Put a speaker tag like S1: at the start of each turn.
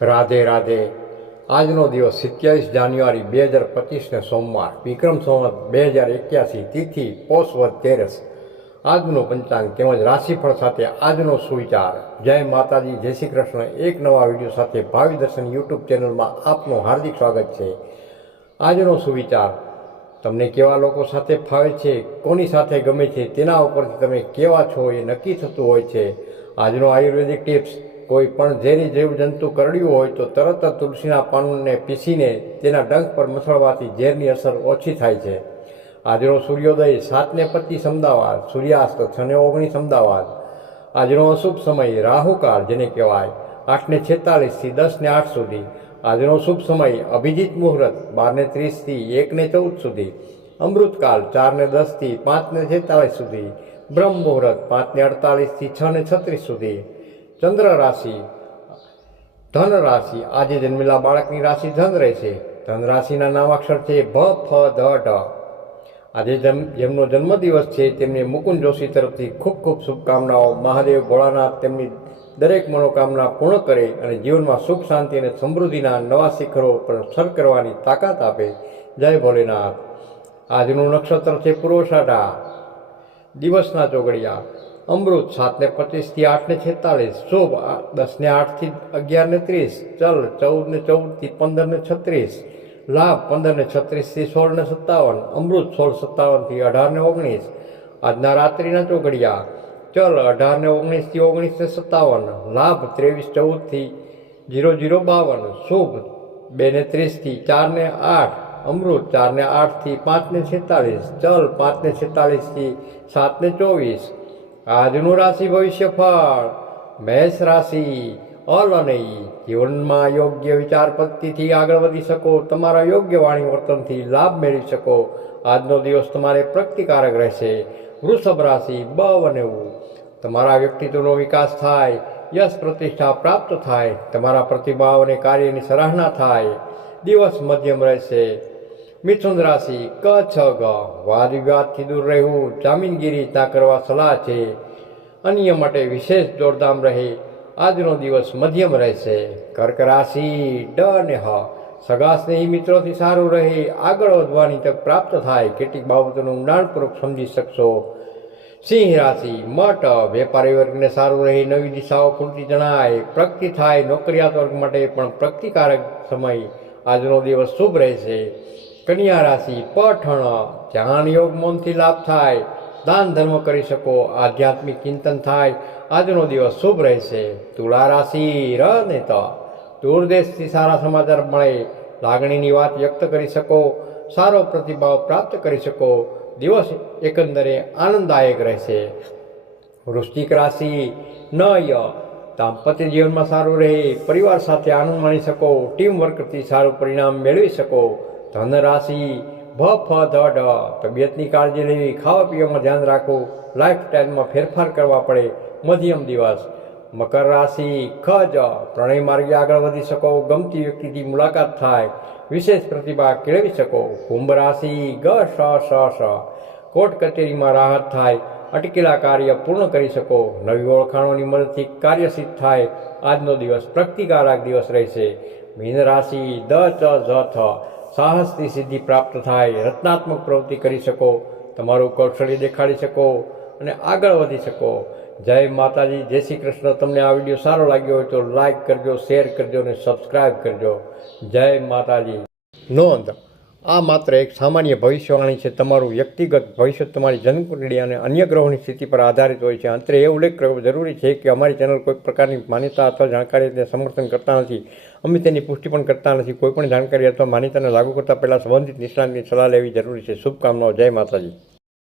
S1: રાધે રાધે. આજનો દિવસ સિત્યાવીસ જાન્યુઆરી બે હજાર પચીસને સોમવાર, વિક્રમ સંવત બે હજાર એક્યાસી તિથિ પોષવદ તેરસ. આજનો પંચાંગ તેમજ રાશિફળ સાથે આજનો સુવિચાર. જય માતાજી, જય શ્રી કૃષ્ણ. એક નવા વીડિયો સાથે ભાવિ દર્શન યુટ્યુબ ચેનલમાં આપનું હાર્દિક સ્વાગત છે. આજનો સુવિચાર, તમને કેવા લોકો સાથે ફાવે છે, કોની સાથે ગમે છે, તેના ઉપરથી તમે કેવા છો એ નક્કી થતું હોય છે. આજનો આયુર્વેદિક ટિપ્સ કોઈ પણ ઝેરી જીવજંતુ કરડ્યું હોય તો તરત જ તુલસીના પાનને પીસીને તેના ડંખ પર મસળવાથી ઝેરની અસર ઓછી થાય છે. આજનો સૂર્યોદય સાતને પચીસ અમદાવાદ સૂર્યાસ્ત છને ઓગણીસ અમદાવાદ. આજનો અશુભ સમય રાહુકાળ જેને કહેવાય, આઠને છેતાલીસથી દસને આઠ સુધી. આજનો શુભ સમય અભિજીત મુહૂર્ત, બારને ત્રીસથી એકને ચૌદ સુધી. અમૃતકાળ, ચારને દસથી પાંચને છેતાલીસ સુધી. બ્રહ્મ મુહૂર્ત, પાંચને અડતાલીસથી છને છત્રીસ સુધી. ચંદ્ર રાશિ, ધન રાશિ. આજે જન્મેલા બાળકની રાશિ ધન રહેશે. ધન રાશિના નામાક્ષર છે ભ, ફ, ધ ઢ આજે જેમનો જન્મદિવસ છે તેમને મુકુંદ જોશી તરફથી ખૂબ ખૂબ શુભકામનાઓ. મહાદેવ ભોળાનાથ તેમની દરેક મનોકામના પૂર્ણ કરે અને જીવનમાં સુખ, શાંતિ અને સમૃદ્ધિના નવા શિખરો પર સર કરવાની તાકાત આપે. જય ભોલેનાથ. આજનું નક્ષત્ર છે પૂર્વષાઢા દિવસના ચોગડિયા. અમૃત સાતને પચીસથી આઠને છેતાલીસ શુભ આઠ દસને આઠથી અગિયારને ત્રીસ ચલ ચૌદને ચૌદથી પંદરને છત્રીસ, લાભ પંદરને છત્રીસથી સોળને સત્તાવન, અમૃત સોળ સત્તાવનથી અઢારને ઓગણીસ, આજના રાત્રિના ચોગડિયા, ચલ અઢારને ઓગણીસથી ઓગણીસને સત્તાવન, લાભ ત્રેવીસ ચૌદથી જીરો જીરો બાવન, શુભ બેને ત્રીસથી ચારને આઠ, અમૃત ચારને આઠથી પાંચને છેતાલીસ ચલ પાંચને છેતાલીસથી સાતને ચોવીસ આજનું રાશિ ભવિષ્ય ફળ મેષ રાશિ અલનયી જીવનમાં યોગ્ય વિચાર પદ્ધતિથી આગળ વધી શકો. તમારા યોગ્ય વાણી વર્તનથી લાભ મેળવી શકો. આજનો દિવસ તમારે પ્રગતિકારક રહેશે. વૃષભ રાશિ બ બનેવું તમારા વ્યક્તિત્વનો વિકાસ થાય. યશ પ્રતિષ્ઠા પ્રાપ્ત થાય. તમારા પ્રતિભાવ અને કાર્યની સરાહના થાય. દિવસ મધ્યમ રહેશે. મિથુન રાશિ, ક, છ, ગ. વાદ વિવાદથી દૂર રહેવું. જામીનગીરી ના કરવા સલાહ છે. અન્ય માટે વિશેષ દોડધામ રહે. આજનો દિવસ મધ્યમ રહેશે. કર્ક રાશિ, ડ અને હ. સગા સ્નેહી મિત્રોથી સારું રહે. આગળ વધવાની તક પ્રાપ્ત થાય. કેટલીક બાબતોનું ઊંડાણપૂર્વક સમજી શકશો. સિંહ રાશિ મઠ વેપારી વર્ગને સારું રહે. નવી દિશાઓ ખુલતી જણાય. પ્રગતિ થાય. નોકરિયાત વર્ગ માટે પણ પ્રગતિકારક સમય આજનો દિવસ શુભ રહેશે. કન્યા રાશિ, પઠણ. ધ્યાન યોગ મૌનથી લાભ થાય. દાન ધર્મ કરી શકો, આધ્યાત્મિક ચિંતન થાય, આજનો દિવસ શુભ રહેશે. તુલા રાશિ ર ને ત. દૂર દેશથી સારા સમાચાર મળે, લાગણીની વાત વ્યક્ત કરી શકો, સારો પ્રતિભાવ પ્રાપ્ત કરી શકો, દિવસ એકંદરે આનંદદાયક રહેશે. વૃશ્ચિક રાશિ ન ય. દાંપત્ય જીવનમાં સારું રહે, પરિવાર સાથે આનંદ માણી શકો ટીમ વર્કથી સારું પરિણામ મેળવી શકો. ધન રાશિ ભ, ફ, ધ ઢ તબિયતની કાળજી લેવી, ખાવા પીવામાં ધ્યાન રાખવું લાઈફ સ્ટાઈલમાં ફેરફાર કરવા પડે, મધ્યમ દિવસ. મકર રાશિ, ખ, જ. પ્રણય માર્ગે આગળ વધી શકો, ગમતી વ્યક્તિથી મુલાકાત થાય, વિશેષ પ્રતિભા કેળવી શકો. કુંભ રાશિ, ગ, શ શ શ. કોર્ટ કચેરીમાં રાહત થાય, અટકેલા કાર્ય પૂર્ણ કરી શકો. નવી ઓળખાણોની મદદથી કાર્યસિદ્ધ થાય, આજનો દિવસ પ્રગતિકારક દિવસ રહેશે. મીન રાશિ, દ, ચ જ થ. સાહસની સિદ્ધિ પ્રાપ્ત થાય રચનાત્મક પ્રવૃત્તિ કરી શકો, તમારું કૌશલ્ય દેખાડી શકો અને આગળ વધી શકો. જય માતાજી, જય શ્રી કૃષ્ણ. તમને આ વીડિયો સારો લાગ્યો હોય તો લાઈક કરજો, શેર કરજો અને સબસ્ક્રાઈબ કરજો. જય માતાજી. નોંધ આ માત્ર એક સામાન્ય ભવિષ્યવાણી છે. તમારું વ્યક્તિગત ભવિષ્ય, તમારી જન્મકુંડળી અને અન્ય ગ્રહોની સ્થિતિ પર આધારિત હોય છે. અંતરે એ ઉલ્લેખ કરવો જરૂરી છે કે અમારી ચેનલ કોઈ પ્રકારની માન્યતા અથવા જાણકારીને સમર્થન કરતા નથી. અમે તેની પુષ્ટિ પણ કરતા નથી. કોઈ પણ જાણકારી અથવા માન્યતાને લાગુ કરતા પહેલાં સંબંધિત નિષ્ણાંતની સલાહ લેવી જરૂરી છે. શુભકામનાઓ. જય માતાજી.